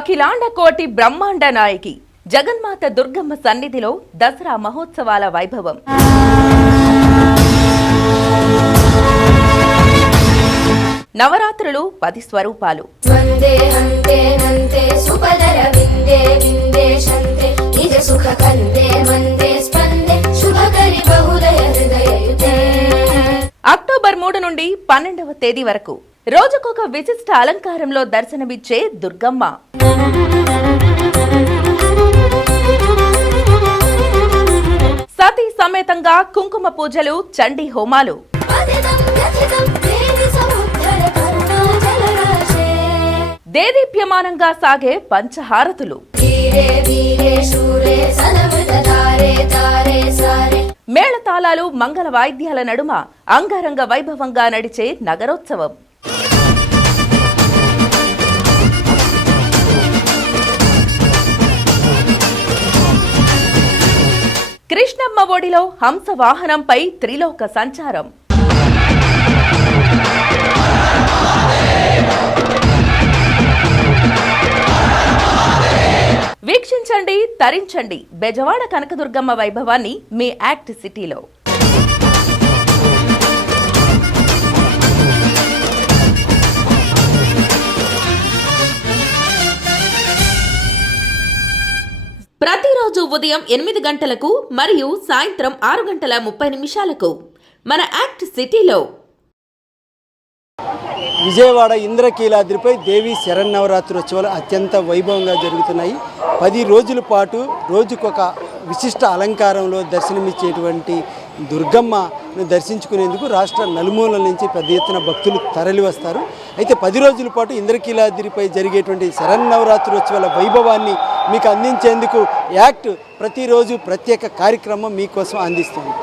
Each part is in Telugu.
అఖిలాండ కోటి బ్రహ్మాండ నాయకి జగన్మాత దుర్గమ్మ సన్నిధిలో దసరా మహోత్సవాల వైభవం. నవరాత్రులు 10 స్వరూపాలు. అక్టోబర్ 3 నుండి 12వ తేదీ వరకు రోజుకొక విశిష్ట అలంకారంలో దర్శనమిచ్చే దుర్గమ్మ. సతీ సమేతంగా కుంకుమ పూజలు, చండీ హోమాలు. దేదీప్యమానంగా సాగే పంచహారతులు. మేళతాళాలు, మంగళ వాయిద్యాల నడుమ అంగరంగ వైభవంగా నడిచే నగరోత్సవం. కృష్ణమ్మ ఒడిలో హంస వాహనంపై త్రిలోక సంచారం. వీక్షించండి, తరించండి బెజవాడ కనకదుర్గమ్మ వైభవాన్ని మీ యాక్ట్ సిటీలో. ప్రతిరోజు ఉదయం 8 గంటలకు మరియు సాయంత్రం 6:30 మన యాక్ట్ సిటీలో. విజయవాడ ఇంద్రకీలాద్రిపై దేవి శరన్నవరాత్రి ఉత్సవాలు అత్యంత వైభవంగా జరుగుతున్నాయి. 10 రోజుల పాటు రోజుకొక విశిష్ట అలంకారంలో దర్శనమిచ్చేటువంటి దుర్గమ్మను దర్శించుకునేందుకు రాష్ట్ర నలుమూలల నుంచి పెద్ద ఎత్తున భక్తులు తరలి వస్తారు. అయితే 10 రోజుల పాటు ఇంద్రకీలాద్రిపై జరిగేటువంటి శరన్నవరాత్రి ఉత్సవాల వైభవాన్ని మీకు అందించేందుకు యాక్ట్ ప్రతిరోజు ప్రత్యేక కార్యక్రమం మీకోసం అందిస్తుంది.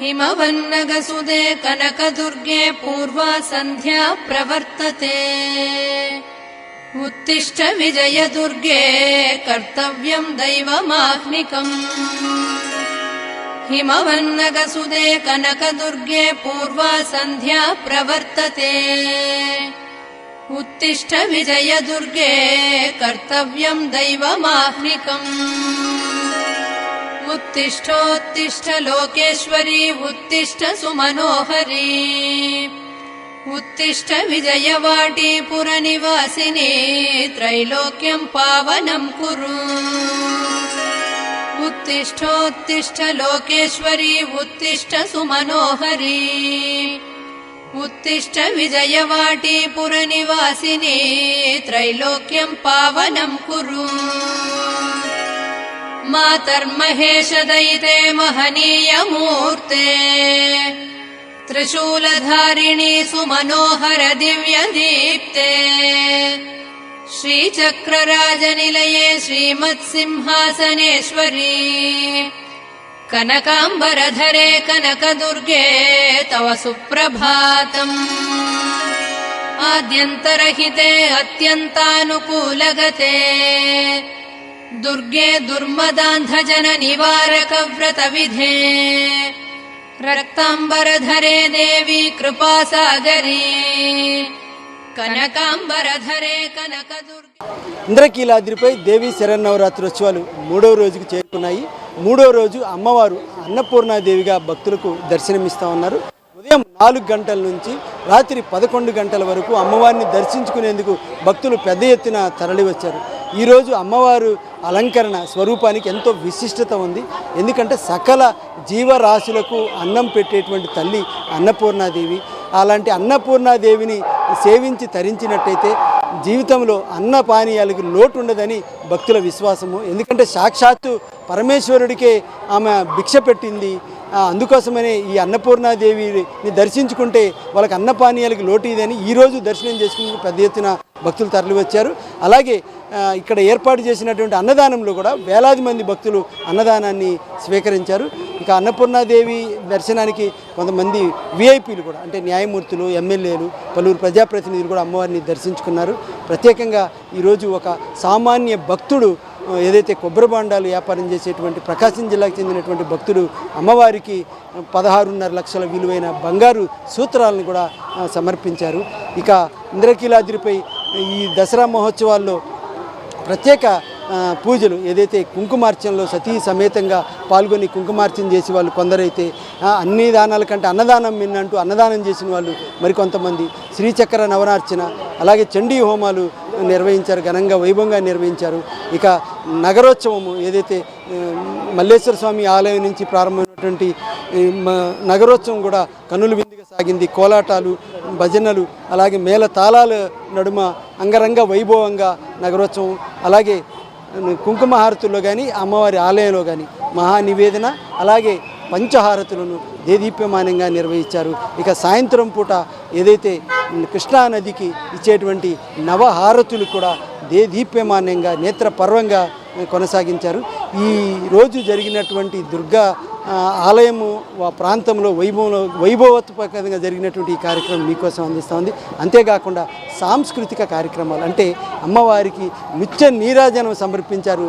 हिमवन्नगसुदे कनकदुर्गे पूर्वा सन्ध्या प्रवर्तते उत्तिष्ठ विजयदुर्गे कर्तव्यं दैवमाह्निकम् हिमवन्नगसुदे कनकदुर्गे पूर्वा सन्ध्या प्रवर्तते उत्तिष्ठ विजयदुर्गे कर्तव्यं दैवमाह्निकम् उत्तिष्ठोत्तिष्ठ लोकेश्वरी उत्तिष्ठ सुमनोहरी उत्तिष्ठ विजयवाटी पुरनिवासिनी त्रैलोक्यं पावनं कुरु उत्तिष्ठोत्तिष्ठ लोकेश्वरी उत्तिष्ठ सुमनोहरी उत्तिष्ठ विजयवाटी पुरनिवासिनी त्रैलोक्यं पावनं कुरु मातर्महेशदयिते महनीयमूर्ते त्रिशूलधारिणी सुमनोहर दिव्यदीप्ते श्रीचक्रराजनिलये श्रीमत्सिंहासनेश्वरी कनकाम्बरधरे कनकदुर्गे तव सुप्रभातम् आद्यन्तरहिते अत्यन्तानुकूलगते दुर्गे दुर्मदान्धजन निवारक व्रत विधे रक्तांबरधरे देवी कृपासागरी कनकांबरधरे कनकदुर्गे. ఇంద్రకీలాద్రిపై దేవి శరన్నవరాత్రి ఉత్సవాలు 3వ రోజుకు చేరుకున్నాయి. 3వ రోజు అమ్మవారు అన్నపూర్ణాదేవిగా భక్తులకు దర్శనమిస్తా ఉన్నారు. ఉదయం 4 గంటల నుంచి రాత్రి 11 గంటల వరకు అమ్మవారిని దర్శించుకునేందుకు భక్తులు పెద్ద ఎత్తున తరలి వచ్చారు. ఈరోజు అమ్మవారు అలంకరణ స్వరూపానికి ఎంతో విశిష్టత ఉంది. ఎందుకంటే సకల జీవరాశులకు అన్నం పెట్టేటువంటి తల్లి అన్నపూర్ణాదేవి. అలాంటి అన్నపూర్ణాదేవిని సేవించి తరించినట్టయితే జీవితంలో అన్నపానీయాలకు లోటు ఉండదని భక్తుల విశ్వాసము. ఎందుకంటే సాక్షాత్తు పరమేశ్వరుడికే ఆమె భిక్ష పెట్టింది. అందుకోసమనే ఈ అన్నపూర్ణాదేవిని దర్శించుకుంటే వాళ్ళకి అన్నపానీయాలకు లోటు ఇదని ఈరోజు దర్శనం చేసుకుని పెద్ద ఎత్తున భక్తులు తరలి వచ్చారు. అలాగే ఇక్కడ ఏర్పాటు చేసినటువంటి అన్నదానంలో కూడా వేలాది మంది భక్తులు అన్నదానాన్ని స్వీకరించారు. ఇక అన్నపూర్ణాదేవి దర్శనానికి కొంతమంది విఐపీలు కూడా అంటే న్యాయమూర్తులు, ఎమ్మెల్యేలు, పలువురు ప్రజాప్రతినిధులు కూడా అమ్మవారిని దర్శించుకున్నారు. ప్రత్యేకంగా ఈరోజు ఒక సామాన్య భక్తుడు ఏదైతే కొబ్బరి బాండాలు వ్యాపారం చేసేటువంటి ప్రకాశం జిల్లాకు చెందినటువంటి భక్తుడు అమ్మవారికి 16.5 లక్షల విలువైన బంగారు సూత్రాలను కూడా సమర్పించారు. ఇక ఇంద్రకీలాద్రిపై ఈ దసరా మహోత్సవాల్లో ప్రత్యేక పూజలు ఏదైతే కుంకుమార్చనలో సతీ సమేతంగా పాల్గొని కుంకుమార్చన చేసే వాళ్ళు కొందరైతే అన్ని దానాల కంటే అన్నదానం మిన్నంటూ అన్నదానం చేసిన వాళ్ళు మరికొంతమంది శ్రీచక్ర నవనార్చన అలాగే చండీ హోమాలు నిర్వహించారు, ఘనంగా వైభవంగా నిర్వహించారు. ఇక నగరోత్సవము ఏదైతే మల్లేశ్వర స్వామి ఆలయం నుంచి ప్రారంభమైనటువంటి నగరోత్సవం కూడా కన్నుల విందుగా సాగింది. కోలాటాలు, భజనలు అలాగే మేళ తాళాల నడుమ అంగరంగ వైభవంగా నగరోత్సవం అలాగే కుంకుమహారతుల్లో కానీ అమ్మవారి ఆలయంలో కానీ మహానివేదన అలాగే పంచహారతులను దేదీప్యమానంగా నిర్వహించారు. ఇక సాయంత్రం పూట ఏదైతే కృష్ణానదికి ఇచ్చేటువంటి నవహారతులు కూడా దేదీప్యమానంగా నేత్రపర్వంగా కొనసాగించారు. ఈ రోజు జరిగినటువంటి దుర్గా ఆలయము ప్రాంతంలో వైభవోత్పకంగా జరిగినటువంటి ఈ కార్యక్రమం మీకోసం అందిస్తోంది. అంతేకాకుండా సాంస్కృతిక కార్యక్రమాలు అంటే అమ్మవారికి నృత్య నీరాజనం సమర్పించారు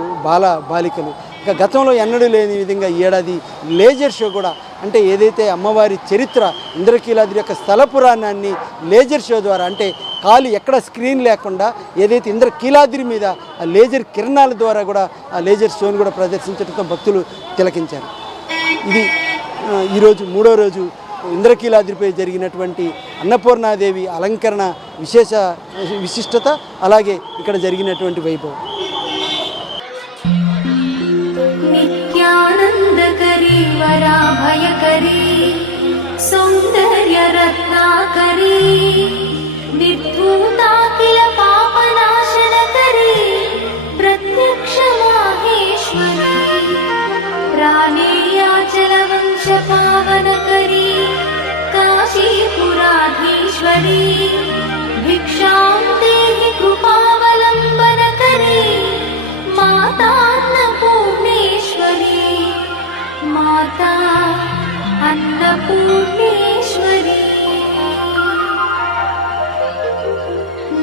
బాలికలు. ఇక గతంలో ఎన్నడూ లేని విధంగా ఈ ఏడాది లేజర్ షో కూడా అంటే ఏదైతే అమ్మవారి చరిత్ర ఇంద్రకీలాద్రి యొక్క స్థల పురాణాన్ని లేజర్ షో ద్వారా అంటే కాలు ఎక్కడ స్క్రీన్ లేకుండా ఏదైతే ఇంద్రకీలాద్రి మీద ఆ లేజర్ కిరణాల ద్వారా కూడా ఆ లేజర్ షోను కూడా ప్రదర్శించడంతో భక్తులు తిలకించారు. ఇది ఈరోజు 3వ రోజు ఇంద్రకీలాద్రిపై జరిగినటువంటి అన్నపూర్ణాదేవి అలంకరణ విశిష్టత అలాగే ఇక్కడ జరిగినటువంటి వైభవం. नित्यानन्दकरी वराभयकरी सौन्दर्यरत्नाकरी निर्धूताखिल पापनाशनकरी प्रत्यक्षमाहेश्वरी राणेयाचलवंशपावनकरी काशीपुराधीश्वरी भिक्षां देहि कृपावलम्बनकरी माता अन्नपूर्णेश्वरी माता अन्नपूर्णेश्वरी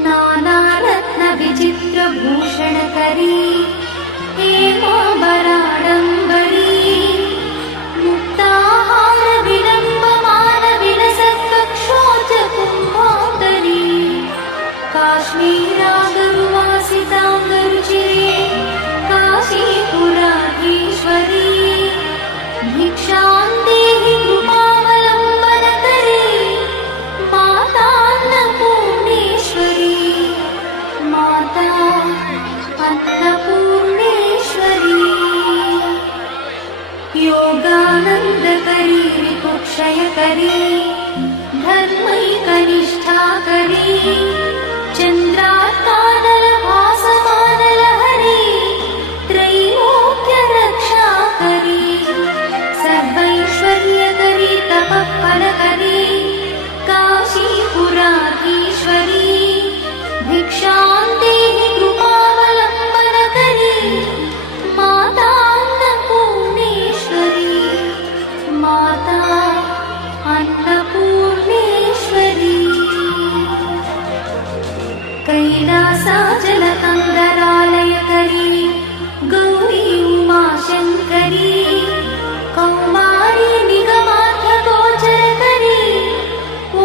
नानारत्न विचित्रभूषणकरी हेमाभराडम्बरी मुक्ताहार विलम्बमान विलसत्कक्षोजकुम्भातरी काश्मीरागरुवासिताङ्गरुचिरे काशीपुराधीश्वरी भिक्षां देहि कृपावलम्बनकरी माता अन्नपूर्णेश्वरी माता अन्नपूर्णेश्वरी योगानन्दकरी विकुक्षयकरी धर्मैकनिष्ठाकरी चन्द्रात्मानलभासमानलहरी त्रैलोक्यरक्षाकरी सर्वैश्वर्यकरी तपःफलकरी काशीपुराधीश्वरी भिक्षां देहि कृपावलम्बनकरी माता अन्नपूर्णेश्वरी माता अन्नपूर्णेश्वरी कैलासाचलकन्दरालयकरी गौरी उमाशङ्करी कौमारी निगमार्थगोचरकरी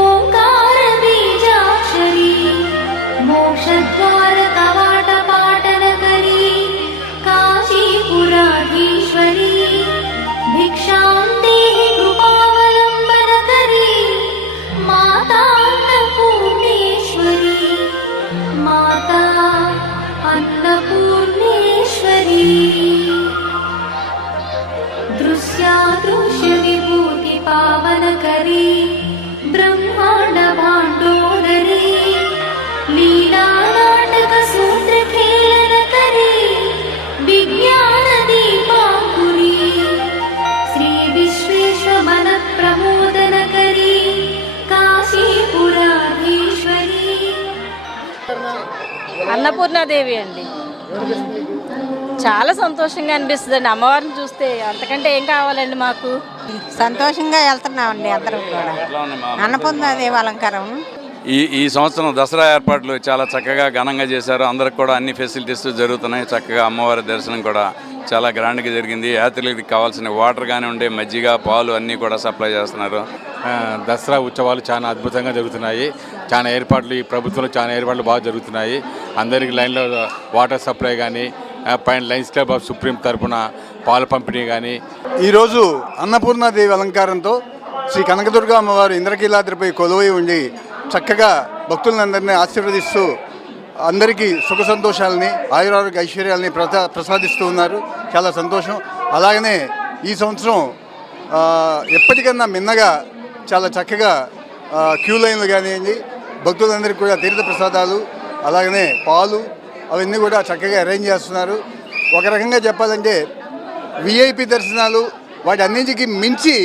ओङ्कारबीजाक्षरी मोक्षद्वारकवाटपाटनकरी काशीपुराधीश्वरी भिक्षां देहि कृपावलम्बनकरी माता अन्नपूर्णेश्वरी माता अन्नपूर्णेश्वरी दृश्यादृश्यविभूतिपावनकरी ब्रह्माण्डभाण्डोदरी लीलानाटकसूत्रखेलनकरी विज्ञानदीपाङ्कुरी श्रीविश्वेश्वमनप्रमोदनकरी काशीपुराधीश्वरी అన్నపూర్ణాదేవి అండి. చాలా సంతోషంగా అనిపిస్తుందండి అమ్మవారిని చూస్తే, అంతకంటే ఏం కావాలండి మాకు. సంతోషంగా వెళ్తున్నామండి అందరం కూడా. అన్నపూర్ణ దేవి అలంకారం. ఈ సంవత్సరం దసరా ఏర్పాట్లు చాలా చక్కగా ఘనంగా చేశారు. అందరికి కూడా అన్ని ఫెసిలిటీస్ జరుగుతున్నాయి. చక్కగా అమ్మవారి దర్శనం కూడా చాలా గ్రాండ్గా జరిగింది. యాత్రికులకు కావాల్సిన వాటర్ కానివ్వండి, మజ్జిగ, పాలు అన్నీ కూడా సప్లై చేస్తున్నారు. దసరా ఉత్సవాలు చాలా అద్భుతంగా జరుగుతున్నాయి. చాలా ఏర్పాట్లు ఈ ప్రభుత్వంలో చాలా ఏర్పాట్లు బాగా జరుగుతున్నాయి. అందరికి లైన్లో వాటర్ సప్లై కానీ, పైన లయన్స్ క్లబ్ ఆఫ్ సుప్రీం తరఫున పాల పంపిణీ కానీ. ఈరోజు అన్నపూర్ణాదేవి అలంకారంతో శ్రీ కనకదుర్గ అమ్మవారు ఇంద్రకీలాద్రిపై కొలువై ఉండి చక్కగా భక్తులందరినీ ఆశీర్వదిస్తూ అందరికీ సుఖ సంతోషాలని, ఆయురారోగ్య ఐశ్వర్యాలని ప్రసాదిస్తూ ఉన్నారు. చాలా సంతోషం. అలాగనే ఈ సంవత్సరం ఎప్పటికన్నా మిన్నగా చాలా చక్కగా క్యూ లైన్లు కానివ్వండి, భక్తులందరికీ కూడా తీర్థ ప్రసాదాలు, అలాగనే పాలు అవన్నీ కూడా చక్కగా అరేంజ్ చేస్తున్నారు. ఒక రకంగా చెప్పాలంటే విఐపి దర్శనాలు వాటి అన్నింటికి మించి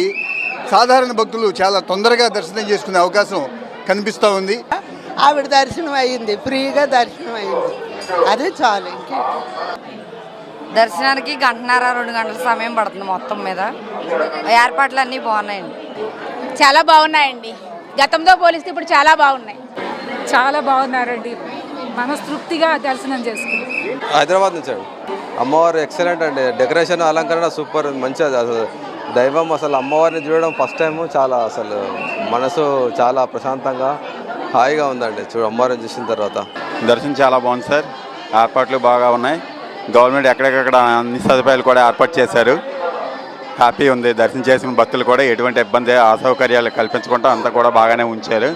సాధారణ భక్తులు చాలా తొందరగా దర్శనం చేసుకునే అవకాశం కనిపిస్తూ ఉంది. ఆవిడ దర్శనం అయ్యింది, ఫ్రీగా దర్శనం అయ్యింది, అదే చాలు. ఇంకే దర్శనానికి 1.5-2 గంటల సమయం పడుతుంది. మొత్తం మీద ఏర్పాట్లు అన్నీ బాగున్నాయండి. చాలా బాగున్నాయండి. గతంతో పోలిస్తే ఇప్పుడు చాలా బాగున్నాయి. చాలా బాగున్నారండి. మనస్తృప్తిగా దర్శనం చేసుకున్నాం. హైదరాబాద్ నుంచి అండి. అమ్మవారు ఎక్సలెంట్ అండి. డెకరేషన్, అలంకరణ సూపర్, మంచిగా అసలు దైవం. అసలు అమ్మవారిని చూడడం ఫస్ట్ టైము. చాలా అసలు మనసు చాలా ప్రశాంతంగా హాయిగా ఉందండి అమ్మవారిని చూసిన తర్వాత. దర్శనం చాలా బాగుంది సార్. ఏర్పాట్లు బాగా ఉన్నాయి. గవర్నమెంట్ ఎక్కడెక్కడ అన్ని సదుపాయాలు కూడా ఏర్పాటు చేశారు. హ్యాపీ ఉంది. దర్శనం చేసిన భక్తులు కూడా ఎటువంటి ఇబ్బంది, అసౌకర్యాలు కల్పించకుండా అంతా కూడా బాగానే ఉంచారు.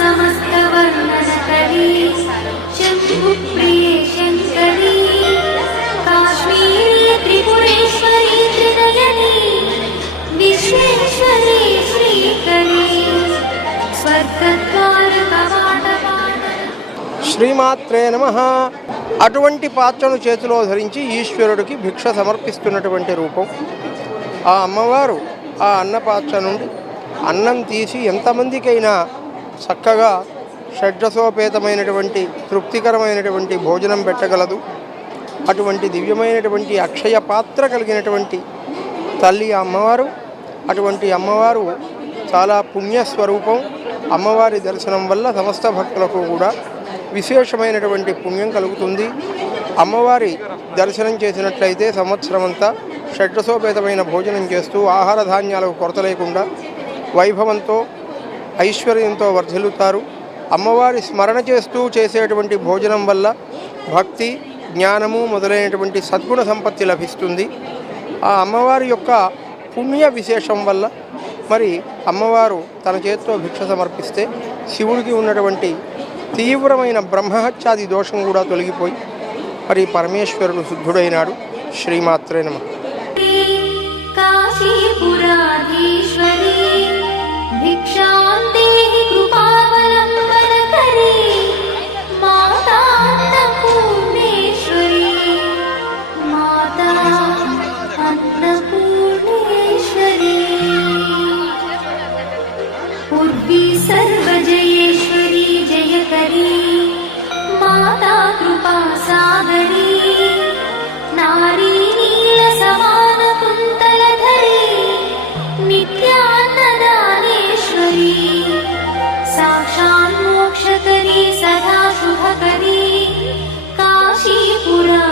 సమస్త వర్ణనకరీ శంభుప్రియే శంకరీ కాశ్మీరీ త్రిపురేశ్వరీ త్రినయనీ విశ్వేశ్వరీ శ్రీకరీ స్వర్గద్వార కవాటపాట. శ్రీమాత్రే నమః. అటువంటి పాత్రను చేతిలో ధరించి ఈశ్వరుడికి భిక్ష సమర్పిస్తున్నటువంటి రూపం. ఆ అమ్మవారు ఆ అన్నపాత్ర నుండి అన్నం తీసి ఎంతమందికైనా చక్కగా షడ్రసోపేతమైనటువంటి తృప్తికరమైనటువంటి భోజనం పెట్టగలదు. అటువంటి దివ్యమైనటువంటి అక్షయ పాత్ర కలిగినటువంటి తల్లి అమ్మవారు. అటువంటి అమ్మవారు చాలా పుణ్యస్వరూపం. అమ్మవారి దర్శనం వల్ల సమస్త భక్తులకు కూడా విశేషమైనటువంటి పుణ్యం కలుగుతుంది. అమ్మవారి దర్శనం చేసినట్లయితే సంవత్సరమంతా షడ్రసోపేతమైన భోజనం చేస్తూ ఆహార ధాన్యాలకు కొరత లేకుండా వైభవంతో ఐశ్వర్యంతో వర్ధిల్లుతారు. అమ్మవారి స్మరణ చేస్తూ చేసేటువంటి భోజనం వల్ల భక్తి, జ్ఞానము మొదలైనటువంటి సద్గుణ సంపత్తి లభిస్తుంది. ఆ అమ్మవారి యొక్క పుణ్య విశేషం వల్ల మరి అమ్మవారు తన చేతితో భిక్ష సమర్పిస్తే శివుడికి ఉన్నటువంటి తీవ్రమైన బ్రహ్మహత్యాది దోషం కూడా తొలగిపోయి మరి పరమేశ్వరుడు శుద్ధుడైనాడు. శ్రీమాత్రే నమః. కాశీపురాధీశ్వరీ భిక్షాందేహి కృపావలంబనకరీ మాతా అన్నపూర్ణేశ్వరీ మాతా అన్నపూర్ణేశ్వరీ పూర్వీ సర్వజయేశ్వరీ జయకరీ మాతా కృపా సాగరీ నారీ నీల సమాన కుంతలధరీ నిత్యాన్నదానేశ్వరీ సాక్షాన్ మోక్షకరీ సదా శుభకరీ కాశీపురాధీశ్వరీ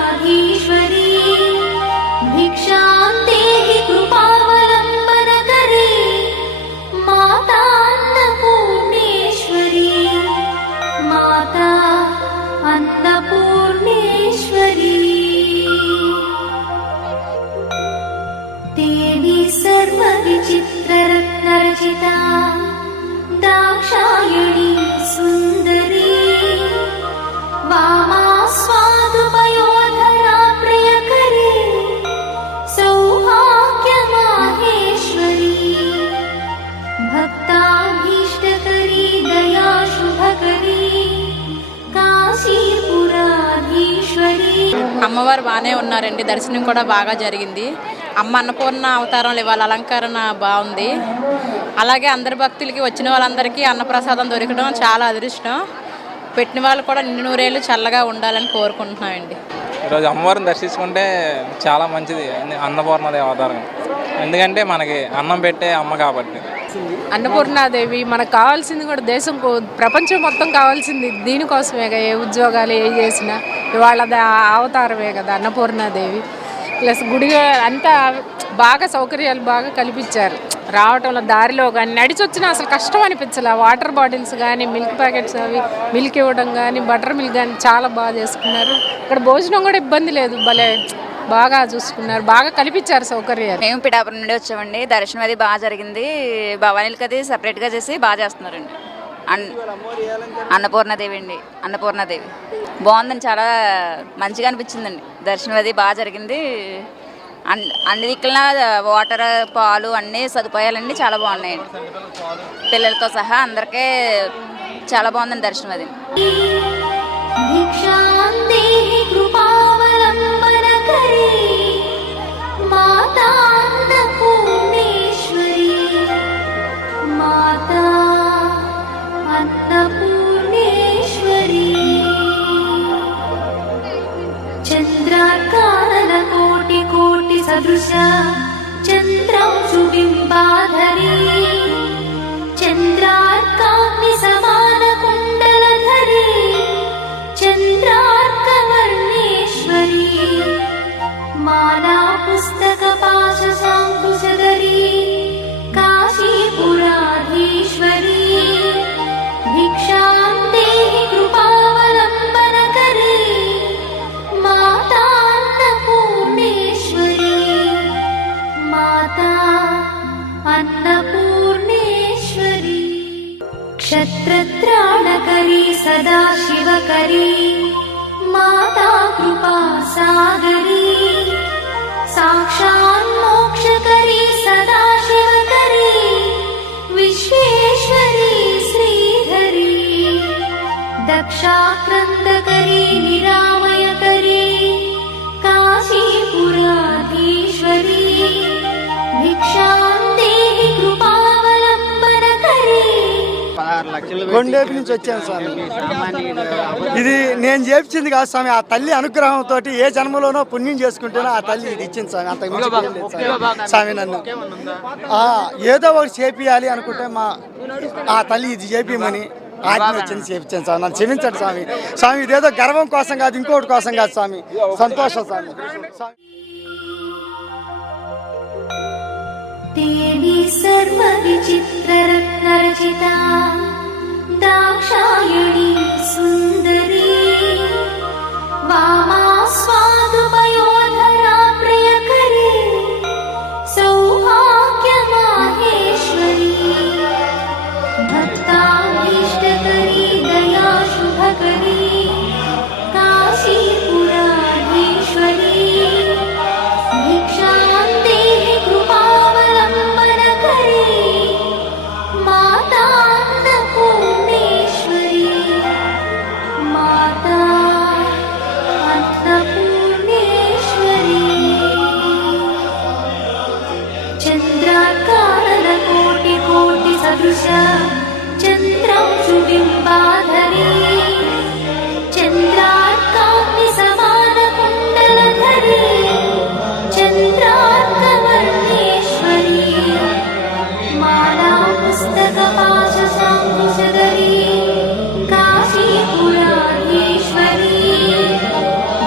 భిక్షాందేహి కృపావలంబనకరీ మాతా అన్నపూర్ణేశ్వరీ మాతా అన్నపూర్ణేశ్వరీ దేవి సర్వవిచిత్రరత్నరచితా అమ్మవారు బాగానే ఉన్నారండి. దర్శనం కూడా బాగా జరిగింది. అమ్మ అన్నపూర్ణ అవతారంలో ఇవాళ అలంకరణ బాగుంది. అలాగే అందరి భక్తులకి వచ్చిన వాళ్ళందరికీ అన్నప్రసాదం దొరకడం చాలా అదృష్టం. పెట్టిన వాళ్ళు కూడా నిండు నూరేళ్ళు చల్లగా ఉండాలని కోరుకుంటున్నామండి. ఈరోజు అమ్మవారిని దర్శించుకుంటే చాలా మంచిది అన్నపూర్ణదేవి అవతారం. ఎందుకంటే మనకి అన్నం పెట్టే అమ్మ కాబట్టి. అన్నపూర్ణాదేవి మనకు కావాల్సింది కూడా దేశం ప్రపంచం మొత్తం కావాల్సింది దీనికోసమే కదా. ఏ ఉద్యోగాలు ఏ చేసినా ఇవాళ అవతారమే కదా అన్నపూర్ణాదేవి. ప్లస్ గుడి అంతా బాగా సౌకర్యాలు బాగా కల్పించారు. రావటంలో దారిలో కానీ నడిచి వచ్చినా అసలు కష్టం అనిపించలే. వాటర్ బాటిల్స్ కానీ మిల్క్ ప్యాకెట్స్ అవి మిల్క్ ఇవ్వడం కానీ బటర్ మిల్క్ కానీ చాలా బాగా చేసుకున్నారు. ఇక్కడ భోజనం కూడా ఇబ్బంది లేదు, భలే బాగా చూసుకున్నారు, బాగా కల్పించారు సౌకర్యాలు. మేము పిఠాపురం నుండి వచ్చామండి. దర్శనం అది బాగా జరిగింది. భవానీలకి అది సపరేట్గా చేసి బాగా చేస్తున్నారండి. అన్నపూర్ణాదేవి అండి, అన్నపూర్ణాదేవి బాగుందండి, చాలా మంచిగా అనిపించిందండి. దర్శనం అది బాగా జరిగింది. అన్ని దిక్కుల వాటర్ పాలు అన్ని సదుపాయాలన్నీ చాలా బాగున్నాయండి. పిల్లలతో సహా అందరికీ చాలా బాగుందండి దర్శనం అది. సదృశ చంద్రాంశుబింబాధరీ చంద్రార్కాగ్ని సమాన కుండలధరీ చంద్రార్కవర్ణేశ్వరీ మాలా పుస్తక పాశ సాంకుశధరీ కాశీపురాధీశ్వరీ భిక్షాం దేహి కృపావలంబనకరీ మాతా अन्नपूर्णेश्वरी क्षत्रत्राणकरी सदा शिवकरी माता कृपा सागरी साक्षात् मोक्षकरी सदा शिवकरी विश्वेश्वरी श्रीधरी दक्षाक्रन्दकरी निरामयकरी काशीपुराधीश्वरी కొండేపి నుంచి వచ్చాను స్వామి. ఇది నేను చేపించింది కాదు స్వామి, ఆ తల్లి అనుగ్రహంతో ఏ జన్మలోనో పుణ్యం చేసుకుంటేనో ఆ తల్లి ఇది ఇచ్చింది స్వామి. అంతకు మించి స్వామి నన్ను ఏదో ఒకటి చేపియాలి అనుకుంటే ఆ తల్లి ఇది చేపియమని ఆజ్ఞ వచ్చింది, చేపించాను స్వామి. నన్ను క్షమించండి స్వామి. స్వామి ఇదేదో గర్వం కోసం కాదు, ఇంకోటి కోసం కాదు స్వామి, సంతోషం స్వామి. देवी सर्वविचित्ररत्नरचिता दाक्षायणी सुन्दरी वामा स्वादुपयोधरा प्रियकरी सौभाग्यमाहेश्वरी भक्ताभीष्टकरी दया शुभकरी काशीपुराधीश्वरी भिक्षां देहि कृपावलम्बनकरी माता अन्नपूर्णेश्वरी माता अन्नपूर्णेश्वरी चन्द्राकारणकोटिकोटिसदृश चन्द्रांशुबिम्बाधरी चन्द्रार्काग्निसमानकुण्डलधरी चन्द्रार्कवर्णेश्वरी माला पुस्तकपाशसाङ्कुशधरी काशीपुराधीश्वरी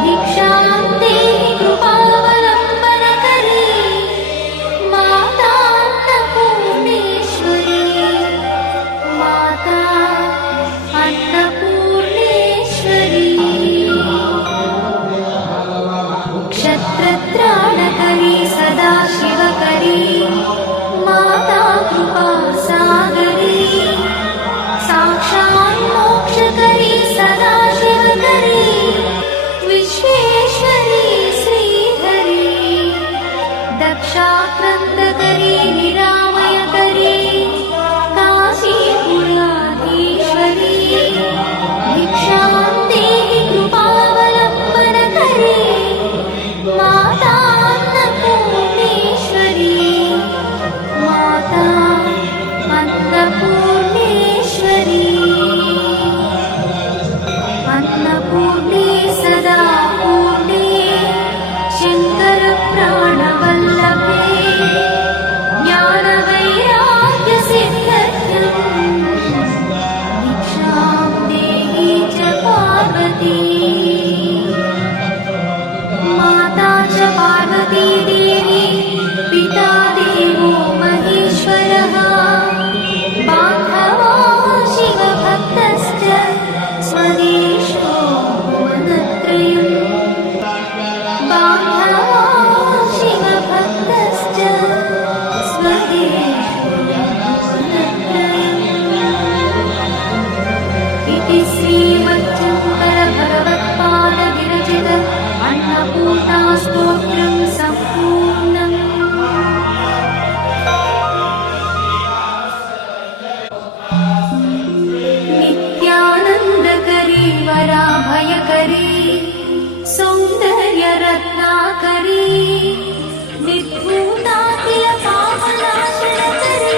भिक्षां देहि कृपावलम्बनकरी माता अन्नपूर्णेश्वरी माता अन्नपूर्णेश्वरी क्षत्रत्राणकरी सदा शिवकरी माता कृपा सागरी कायकरी सौन्दर्यरत्नाकरी निर्भूताखिल पापनाशनकरी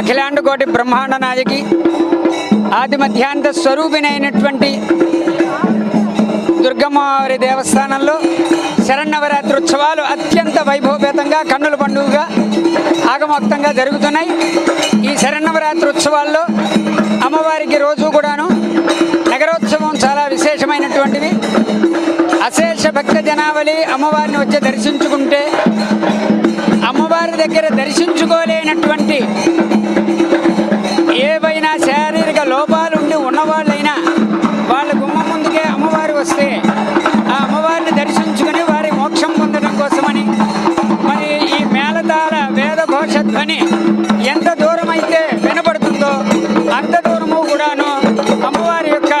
అఖిలాండ కోటి బ్రహ్మాండ నాయకి ఆది మధ్యాంత స్వరూపిణైనటువంటి దుర్గమ్మవారి దేవస్థానంలో శరన్నవరాత్రి ఉత్సవాలు అత్యంత వైభవపేతంగా కన్నుల పండుగగా ఆగమోక్తంగా జరుగుతున్నాయి. ఈ శరన్నవరాత్రి ఉత్సవాల్లో అమ్మవారికి రోజు కూడాను నగరోత్సవం చాలా విశేషమైనటువంటివి. అశేష భక్త జనావళి అమ్మవారిని వచ్చి దర్శించుకుంటే అమ్మవారి దగ్గర దర్శించుకోలేనటువంటి ఏవైనా శారీరక లోపాలుండి ఉన్నవాళ్ళైనా వాళ్ళ గుమ్మం ముందుకే అమ్మవారు వస్తే ఆ అమ్మవారిని దర్శించుకుని వారి మోక్షం పొందడం కోసమని మరి ఈ మేళతాళ వేదఘోష ధ్వని ఎంత దూరం అయితే వినపడుతుందో అంత దూరము కూడాను అమ్మవారి యొక్క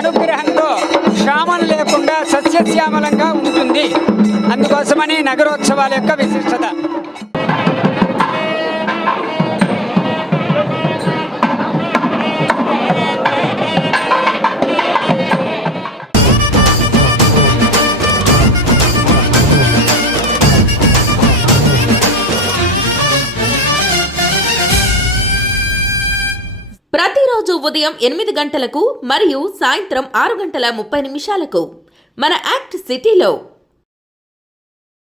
అనుగ్రహంతో శ్రామం లేకుండా సస్యశ్యామలంగా ఉంటుంది. అందుకోసమని నగరోత్సవాల యొక్క విశిష్టత. ప్రతిరోజు ఉదయం 8 గంటలకు మరియు సాయంత్రం 6 గంటల 30 నిమిషాలకు మన యాక్ట్ సిటీలో